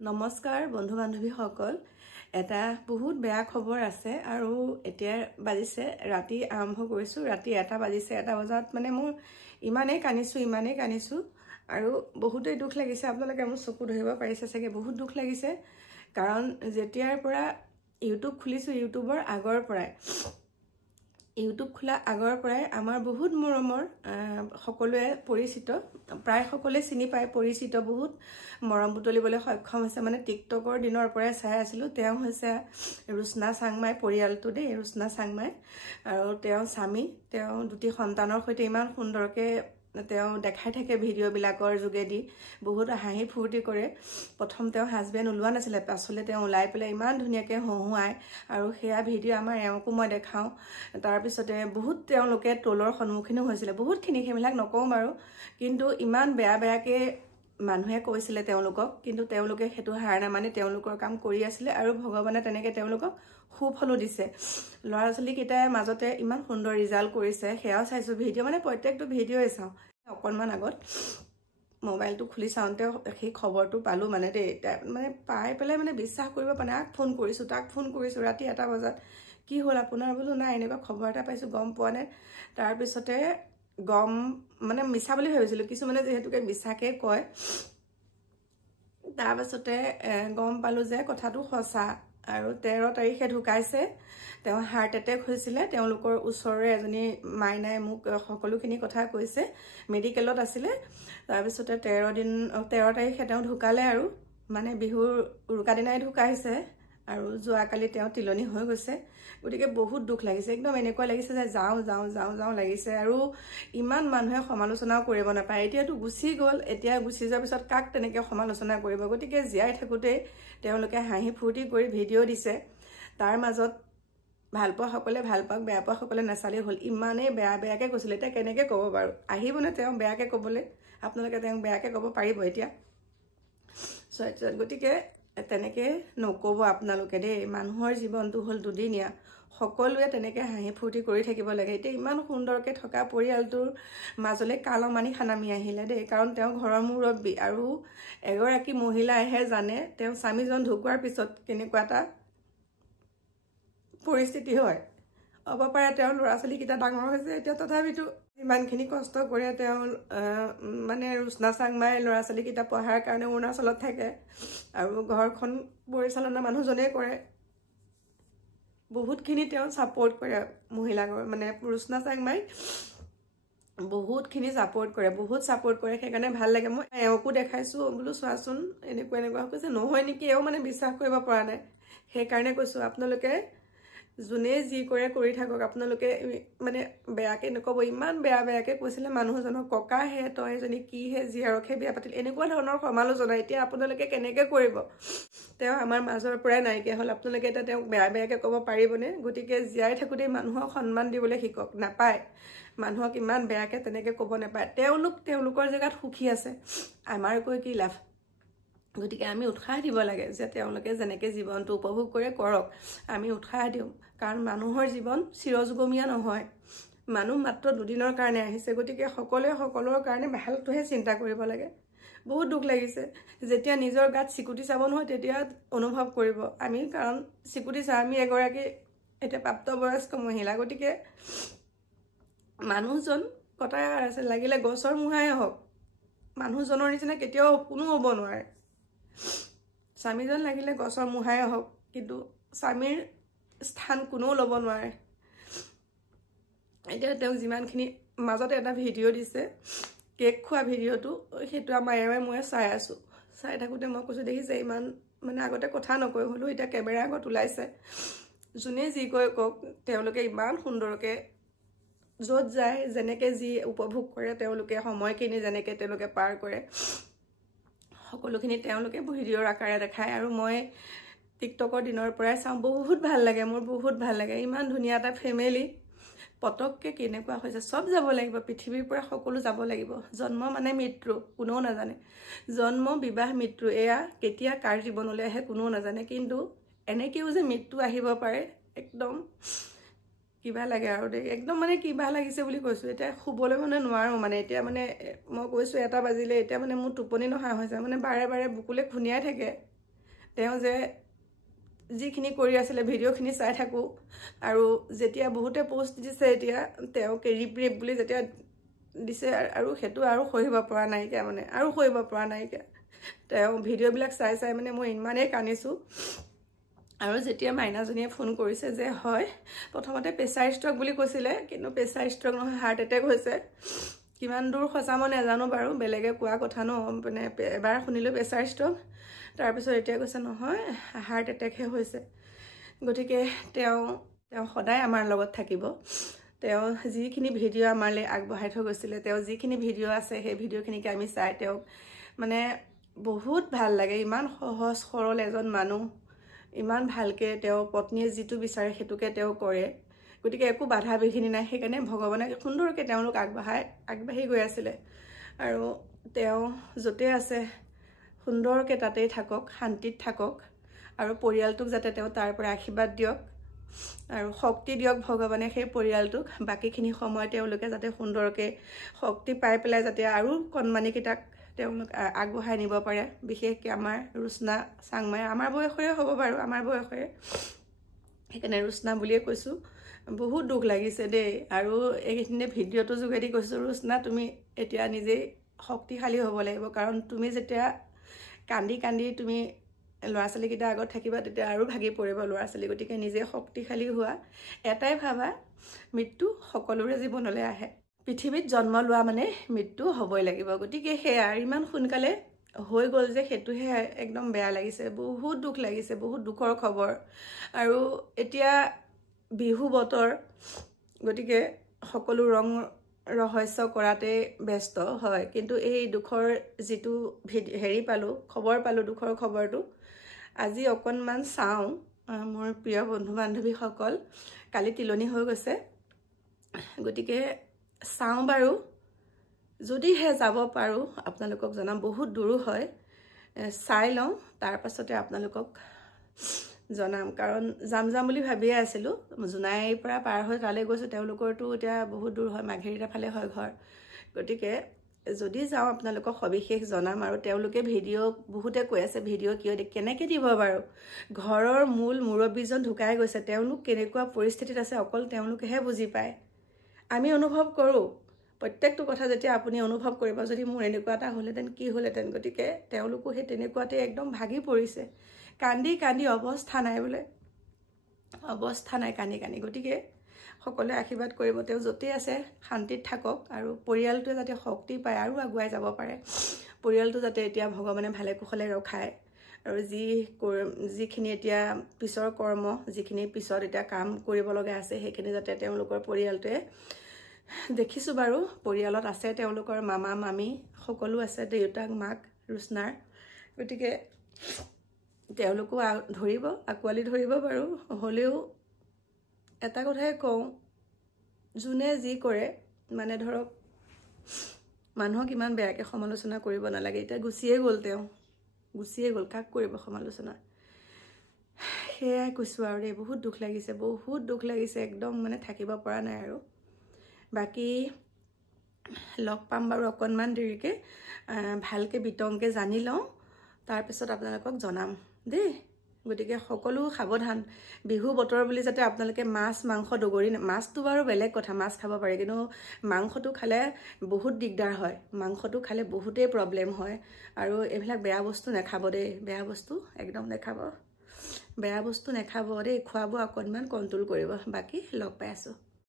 নমস্কাৰ বন্ধু বান্ধৱীসকল এটা বহুত বেয়া খবৰ আছে আৰু এতিয়া বাজিছে ৰাতি আৰম্ভ কৰিছো ৰাতি 1টা বাজিছে 1টা বজাত মানে মোৰ ইমানেই কানিছো আৰু বহুতেই দুখ লাগিছে আপোনালোকে মোৰ চকু ধৰিব পাৰিছে চাগে বহুত দুখ লাগিছে কাৰণ যেতিয়াৰ পৰা ইউটিউব খুলিছো ইউটিউবৰ আগৰ পৰাই ইউটিউব খোলা আগৰ পৰাই আমাৰ বহুত মৰমৰ সকলোৱে পৰিচিত প্ৰায় সকলোৱে চিনি পায় পৰিচিত বহুত মৰম বুটলিবলৈ সক্ষম হৈছে মানে টিকটকৰ দিনৰ পৰাই চাই আছিলো তেওঁ হৈছে ৰুচনা চাংমাই পৰিয়ালটো দেই ৰুচনা চাংমাই আৰু তেওঁ স্বামী তেওঁ দুটি সন্তানৰ সৈতে ইমান সুন্দৰকে তেওঁ দেখাই থাকে ভিডিও বিলাকৰ যোগেদি বহুত হাঁহি ফূৰ্তি কৰে প্ৰথম তেওঁ হাজবেণ্ড ওলোৱা নাছিলে পাছলে তেওঁ ওলাই পেলাই ইমান ধুনীয়াকে হহুৱাই আৰু হেয়া ভিডিও আমাৰ এওঁকো মই দেখাও তাৰ পিছতে বহুত তেওঁলোকে ট্ৰলৰ সন্মুখীনো হৈছিলে বহুতখিনি সেইবিলাক নকওঁ বাৰু কিন্তু ইমান বেয়াকে মানুহে কৈছিলে তেওঁলোকক কিন্তু তেওঁলোকে হেতু হাৰ নামানি তেওঁলোকৰ কাম কৰি আছিলে আৰু ভগৱানে তেনেকে তেওঁলোকক সুফলো দিছে ল'ৰা ছোৱালী কিটাই মাজতে ইমান সুন্দৰ ৰিজাল্ট কৰিছে হেয়াও চাইছো ভিডিও মানে প্ৰত্যেকটো ভিডিওই চাও অকনমান আগত মোবাইলটো খুলি চাওঁতে সেই খবৰটো পালো মানে দেই মানে পাই পেলাই মানে বিশ্বাস কৰিব পানে আক ফোন কৰিছো ৰাতি 1টা বজাত কি হ'ল আপোনাৰ বলো নাই এনেকুৱা খবৰ এটা পাইছো গম পোৱা নাই তাৰ পিছতে গম মানে মিছা বুলি ভাবিছিলো কিছু মানে যেহেতুকে মিছাকে কয় তাৰ পিছতে গম পালো যে কথাটো সঁচা আৰু 13 তাৰিখে ঢুকাইছে তেওঁ হাৰ্ট এটেক হৈছিলে তেওঁলোকৰ ওচৰৰে এজনী মাইনাই মোক সকলোখিনি কথা কৈছে মেডিকেলত আছিলে তাৰ পিছতে 13 তাৰিখে তেওঁ ঢুকালে আৰু মানে বিহুৰ উৰুকা দিনাই ঢুকাইছে আৰু যোৱাকালি তেওঁ তিলনি হৈ গৈছে গতিকে বহুত দুখ লাগিছে একদম এনেকুৱা লাগিছে যে যাও লাগিছে আৰু ইমান মানুহে সমালোচনাও কৰিব নাপায় এতিয়াতো গুছি গল এতিয়া গুছি যোৱাৰ পিছত কাক তেনেকে সমালোচনা কৰিব গতিকে জিয়াই থাকোতে তেওঁলোকে হাঁহি ফূৰ্তি কৰি ভিডিও দিছে তাৰ মাজত ভাল পোৱা সকলে ভাল পাক বেয়া পোৱা সকলে নাচালে হল ইমানে বেয়াকে কৈছিল এটা কেনেকে কব বাৰু আহিবনে তেওঁ বেয়াকে কবলে আপোনালোকে তেওঁ বেয়াকে কব পাৰিব এতিয়া গতিকে তেনেকে নকব আপোনালোকে দেই মানুহৰ জীৱনটো হল দুদিনীয়া সকলোৱে তেনেকে হাঁহি ফূৰ্তি কৰি থাকিব লাগে এতিয়া ইমান সুন্দৰকে থকা পৰিয়ালটোৰ মাজলে কালমানি খানামি আহিলে দেই কাৰণ তেওঁ ঘৰৰ মুৰব্বী আৰু এগৰাকী মহিলাইহে জানে তেওঁ স্বামীজন ঢুকুৱাৰ পিছত কেনেকুৱা এটা পৰিস্থিতি হয় হ'ব পাৰে তেওঁ ল'ৰা ছোৱালী কিটা ডাঙৰ হৈছে এতিয়া তথাপিতো ইমানখিনি কষ্ট কৰে তেওঁ মানে ৰুচনা চাংমাই ল'ৰা ছোৱালী কিটা পঢ়াৰ কাৰণে অৰুণাচলত থাকে আৰু ঘৰখন পৰিচালনা মানুহজনে কৰে বহুতখিনি তেওঁ সাপোৰ্ট কৰে মহিলাগৰ মানে ৰুচনা চাংমাই বহুতখিনি সাপোৰ্ট কৰে সেইকাৰণে ভাল লাগে মই এওঁকো দেখাইছো বোলো চোৱাচোন এনেকুৱা কৈছে নহয় নেকি এও মানে বিশ্বাস কৰিব পৰা নাই সেইকাৰণে কৈছো আপোনালোকে জুনে যি কৰে কৰি থাকক আপোনালোকে মানে বেয়াকে নকব ইমান বেয়াকে কৈছিলে মানুহজনক ককা হে তই এজনী কি হে জিয়াৰকহে বিয়া পাতিল এনেকুৱা ধৰণৰ সমালোচনা এতিয়া আপোনালোকে কেনেকে কৰিব তেওঁ আমাৰ মাজৰ পৰাই নাইকিয়া হল আপোনালোকে এটা তেওঁক বেয়াকে কব পাৰিবনে গতিকে জিয়াই থাকোতে মানুহক সন্মান দিবলৈ শিকক নাপায় মানুহক ইমান বেয়াকে তেনেকে কব নাপায় তেওঁলোকৰ জেগাত সুখী আছে আমাৰ কৈ কি লাভ গতিকে আমি উৎসাহ দিব লাগে যে তেওঁলোকে যেনেকে জীৱনটো উপভোগ কৰে কৰক আমি উৎসাহ দিওঁ কাৰণ মানুহৰ জীৱন চিৰজীৱনীয়া নহয় মানুহ মাত্ৰ দুদিনৰ কাৰণে আহিছে গতিকে সকলোৰ কাৰণে ভালটোহে চিন্তা কৰিব লাগে বহুত দুখ লাগিছে যেতিয়া নিজৰ গাত চিকুটি চাব নহয় তেতিয়া অনুভৱ কৰিব আমি কাৰণ চিকুটি চা আমি এগৰাকী এটা প্ৰাপ্তবয়স্ক মহিলা গতিকে মানুহজন কথা আছে লাগিলে গছৰ মুহাই হওক মানুহজনৰ নিচিনা কেতিয়াও কোনো হ'ব নোৱাৰে স্বামীজন লাগিলে গছৰ মুহাই হওক কিন্তু স্বামীৰ স্থান কোনেও ল'ব নোৱাৰে এতিয়া তেওঁ যিমানখিনি মাজতে এটা ভিডিও দিছে কেক খোৱা ভিডিওটো সেইটো আমাৰ মই চাই থাকোতে মই কৈছো দেখিছে ইমান মানে আগতে কথা নকৈ হলো এতিয়া কেমেৰা আগত ওলাইছে যোনে যি কয় কক তেওঁলোকে ইমান সুন্দৰকে যত যায় যেনেকে যি উপভোগ কৰে তেওঁলোকে সময়খিনি যেনেকে তেওঁলোকে পাৰ কৰে সকলোখিনি তেওঁলোকে ভিডিওৰ আকাৰে দেখায় আৰু মই টিকটকৰ দিনৰ পৰাই চাওঁ বহুত ভাল লাগে মোৰ বহুত ভাল লাগে ইমান ধুনীয়া এটা ফেমিলি পটককে কেনেকুৱা হৈছে সব যাব লাগিব পৃথিৱীৰ পৰা সকলো যাব লাগিব জন্ম মানে মৃত্যু কোনেও নাজানে জন্ম বিবাহ মৃত্যু এয়া কেতিয়া কাৰ জীৱনলৈ আহে কোনেও নাজানে কিন্তু এনেকেও যে মৃত্যু আহিব পাৰে একদম কিবা লাগে আৰু একদম মানে কিবা লাগিছে বুলি কৈছো এতিয়া শুবলৈ মানে নোৱাৰো মানে এতিয়া মানে মই কৈছো 1টা বাজিলে এতিয়া মানে মোৰ টোপনি নহা হৈছে মানে বাৰে বুকুলে খুনিয়াই থাকে তেওঁ যে যিখিনি কৰি আছিলে ভিডিঅ'খিনি চাই থাকোঁ আৰু যেতিয়া বহুতে পোষ্ট দিছে এতিয়া তেওঁক ৰিপ বুলি যেতিয়া দিছে আৰু সেইটো আৰু সহিব পৰা নাইকিয়া মানে আৰু সহিব পৰা নাইকিয়া তেওঁ ভিডিঅ'বিলাক চাই চাই মানে মই ইমানেই কান্দিছোঁ আৰু যেতিয়া মাইনাজনীয়ে ফোন কৰিছে যে হয় প্ৰথমতে প্ৰেছাৰ ষ্ট্ৰক বুলি কৈছিলে কিন্তু প্ৰেছাৰ ষ্ট্ৰক নহয় হাৰ্ট এটেক হৈছে কিমান দূৰ সঁচা মই নাজানো বাৰু বেলেগে কোৱা কথা ন মানে এবাৰ শুনিলোঁ প্ৰেছাৰ ষ্ট্ৰক তাৰপিছত এতিয়া কৈছে নহয় হাৰ্ট এটেকহে হৈছে গতিকে তেওঁ সদায় আমাৰ লগত থাকিব তেওঁ যিখিনি ভিডিঅ' আমালৈ আগবঢ়াই থৈ গৈছিলে তেওঁ যিখিনি ভিডিঅ' আছে সেই ভিডিঅ'খিনিকে আমি চাই তেওঁক মানে বহুত ভাল লাগে ইমান সহজ সৰল এজন মানুহ ইমান ভালকৈ তেওঁ পত্নীয়ে যিটো বিচাৰে সেইটোকে তেওঁ কৰে গতিকে একো বাধা বিঘিনি নাই সেইকাৰণে ভগৱানে সুন্দৰকৈ তেওঁলোক আগবাঢ়ি গৈ আছিলে আৰু তেওঁ য'তে আছে সুন্দৰকৈ তাতেই থাকক শান্তিত থাকক আৰু পৰিয়ালটোক যাতে তেওঁ তাৰ পৰা আশীৰ্বাদ দিয়ক আৰু শক্তি দিয়ক ভগৱানে সেই পৰিয়ালটোক বাকীখিনি সময় তেওঁলোকে যাতে সুন্দৰকৈ শক্তি পাই পেলাই যাতে আৰু কণমানিকেইটাক তেওঁলোক আগবঢ়াই নিব পাৰে বিশেষকৈ আমাৰ ৰুচনা চাংমাই আমাৰ বয়সৰে হ'ব বাৰু আমাৰ বয়সৰে সেইকাৰণে ৰুচনা বুলিয়ে কৈছোঁ বহুত দুখ লাগিছে দেই আৰু এইখিনিতে ভিডিঅ'টোৰ যোগেদি কৈছোঁ ৰুচনা তুমি এতিয়া নিজেই শক্তিশালী হ'ব লাগিব কাৰণ তুমি যেতিয়া কান্দি কান্দি তুমি ল'ৰা ছোৱালীকেইটা আগত থাকিবা তেতিয়া আৰু ভাগি পৰিব ল'ৰা ছোৱালী গতিকে নিজে শক্তিশালী হোৱা এটাই ভাবা মৃত্যু সকলোৰে জীৱনলৈ আহে পৃথিৱীত জন্ম লোৱা মানে মৃত্যু হ'বই লাগিব গতিকে সেয়া ইমান সোনকালে হৈ গ'ল যে সেইটোহে একদম বেয়া লাগিছে বহুত দুখ লাগিছে বহুত দুখৰ খবৰ আৰু এতিয়া বিহু বতৰ গতিকে সকলো ৰং ৰহস্য কৰাতে ব্যস্ত হয় কিন্তু এই দুখৰ যিটো পালোঁ খবৰ পালোঁ দুখৰ খবৰটো আজি অকণমান চাওঁ মোৰ প্ৰিয় বন্ধু বান্ধৱীসকল কালি তিলনি হৈ গৈছে গতিকে চাওঁ বাৰু যদিহে যাব পাৰোঁ আপোনালোকক জনাম বহুত দূৰো হয় চাই লওঁ তাৰ পাছতে আপোনালোকক জনাম কাৰণ যাম বুলি ভাবিয়ে আছিলোঁ জোনাইৰ পৰা পাৰ হৈ তালৈ গৈছোঁ তেওঁলোকৰতো এতিয়া বহুত দূৰ হয় মাঘেৰিটা ফালে হয় ঘৰ গতিকে যদি যাওঁ আপোনালোকক সবিশেষ জনাম আৰু তেওঁলোকে ভিডিঅ' বহুতে কৈ আছে ভিডিঅ' কেনেকৈ দিব বাৰু ঘৰৰ মূল মুৰব্বীজন ঢুকাই গৈছে তেওঁলোক কেনেকুৱা পৰিস্থিতিত আছে অকল তেওঁলোকেহে বুজি পায় আমি অনুভৱ কৰোঁ প্ৰত্যেকটো কথা যেতিয়া আপুনি অনুভৱ কৰিব যদি মোৰ এনেকুৱা এটা হ'লহেঁতেন কি হ'লহেঁতেন গতিকে তেওঁলোকো সেই তেনেকুৱাতে একদম ভাগি পৰিছে কান্দি কান্দি অৱস্থা নাই বোলে অৱস্থা নাই কান্দি কান্দি গতিকে সকলোৱে আশীৰ্বাদ কৰিব তেওঁ য'তেই আছে শান্তিত থাকক আৰু পৰিয়ালটোৱে যাতে শক্তি পায় আৰু আগুৱাই যাব পাৰে পৰিয়ালটো যাতে এতিয়া ভগৱানে ভালে কুশলে ৰখায় আৰু যিখিনি এতিয়া পিছৰ কৰ্ম যিখিনি পিছত এতিয়া কাম কৰিব লগা আছে সেইখিনি যাতে তেওঁলোকৰ পৰিয়ালটোৱে দেখিছোঁ বাৰু পৰিয়ালত আছে তেওঁলোকৰ মামা মামী সকলো আছে দেউতাক মাক ৰুচনাৰ গতিকে তেওঁলোকো আঁকোৱালি ধৰিব বাৰু হ'লেও এটা কথাই কওঁ যোনে যি কৰে মানে ধৰক মানুহক ইমান বেয়াকৈ সমালোচনা কৰিব নালাগে এতিয়া গুচিয়ে গ'ল কাক কৰিব সমালোচনা সেয়াই কৈছোঁ আৰু দেই বহুত দুখ লাগিছে একদম মানে থাকিব পৰা নাই আৰু বাকী লগ পাম বাৰু অকণমান দেৰিকৈ ভালকৈ বিতংকৈ জানি লওঁ তাৰপিছত আপোনালোকক জনাম দেই গতিকে সকলো সাৱধান বিহু বতৰ বুলি যাতে আপোনালোকে মাছ মাংস দগৰি মাছটো বাৰু বেলেগ কথা মাছ খাব পাৰে কিন্তু মাংসটো খালে বহুত দিগদাৰ হয় মাংসটো খালে বহুতেই প্ৰব্লেম হয় আৰু এইবিলাক বেয়া বস্তু নাখাব দেই বেয়া বস্তু একদম নাখাব দেই খোৱা বোৱা অকণমান কণ্ট্ৰল কৰিব বাকী লগ পাই আছোঁ